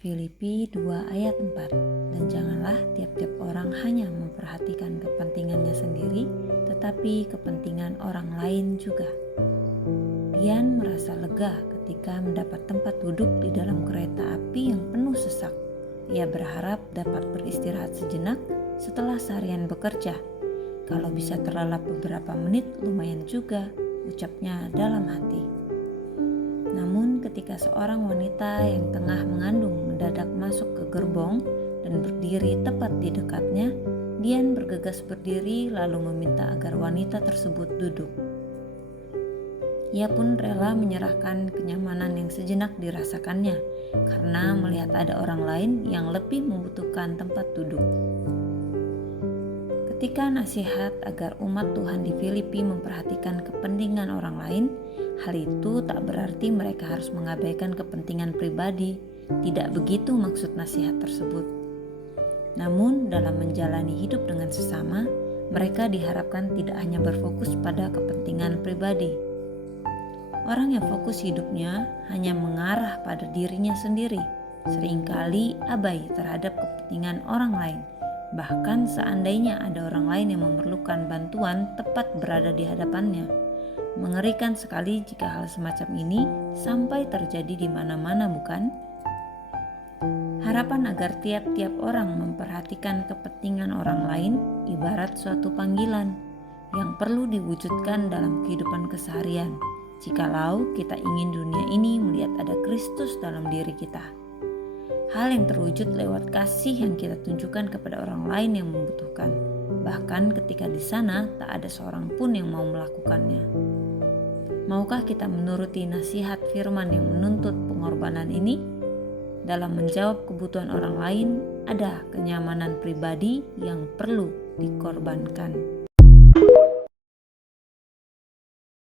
Filipi 2 ayat 4. Dan janganlah tiap-tiap orang hanya memperhatikan kepentingannya sendiri, tetapi kepentingan orang lain juga. Dian merasa lega ketika mendapat tempat duduk di dalam kereta api yang penuh sesak. Ia berharap dapat beristirahat sejenak setelah seharian bekerja. Kalau bisa terlelap beberapa menit lumayan juga, ucapnya dalam hati. Namun ketika seorang wanita yang tengah mengandung mendadak masuk ke gerbong dan berdiri tepat di dekatnya, Dian bergegas berdiri lalu meminta agar wanita tersebut duduk. Ia pun rela menyerahkan kenyamanan yang sejenak dirasakannya karena melihat ada orang lain yang lebih membutuhkan tempat duduk. Ketika nasihat agar umat Tuhan di Filipi memperhatikan kepentingan orang lain, hal itu tak berarti mereka harus mengabaikan kepentingan pribadi. Tidak begitu maksud nasihat tersebut. Namun dalam menjalani hidup dengan sesama, mereka diharapkan tidak hanya berfokus pada kepentingan pribadi. Orang yang fokus hidupnya hanya mengarah pada dirinya sendiri, seringkali abai terhadap kepentingan orang lain. Bahkan seandainya ada orang lain yang memerlukan bantuan tepat berada di hadapannya. Mengerikan sekali jika hal semacam ini sampai terjadi di mana-mana, bukan? Harapan agar tiap-tiap orang memperhatikan kepentingan orang lain ibarat suatu panggilan yang perlu diwujudkan dalam kehidupan keseharian. Jikalau kita ingin dunia ini melihat ada Kristus dalam diri kita. Hal yang terwujud lewat kasih yang kita tunjukkan kepada orang lain yang membutuhkan. Bahkan ketika di sana tak ada seorang pun yang mau melakukannya. Maukah kita menuruti nasihat firman yang menuntut pengorbanan ini? Dalam menjawab kebutuhan orang lain, ada kenyamanan pribadi yang perlu dikorbankan.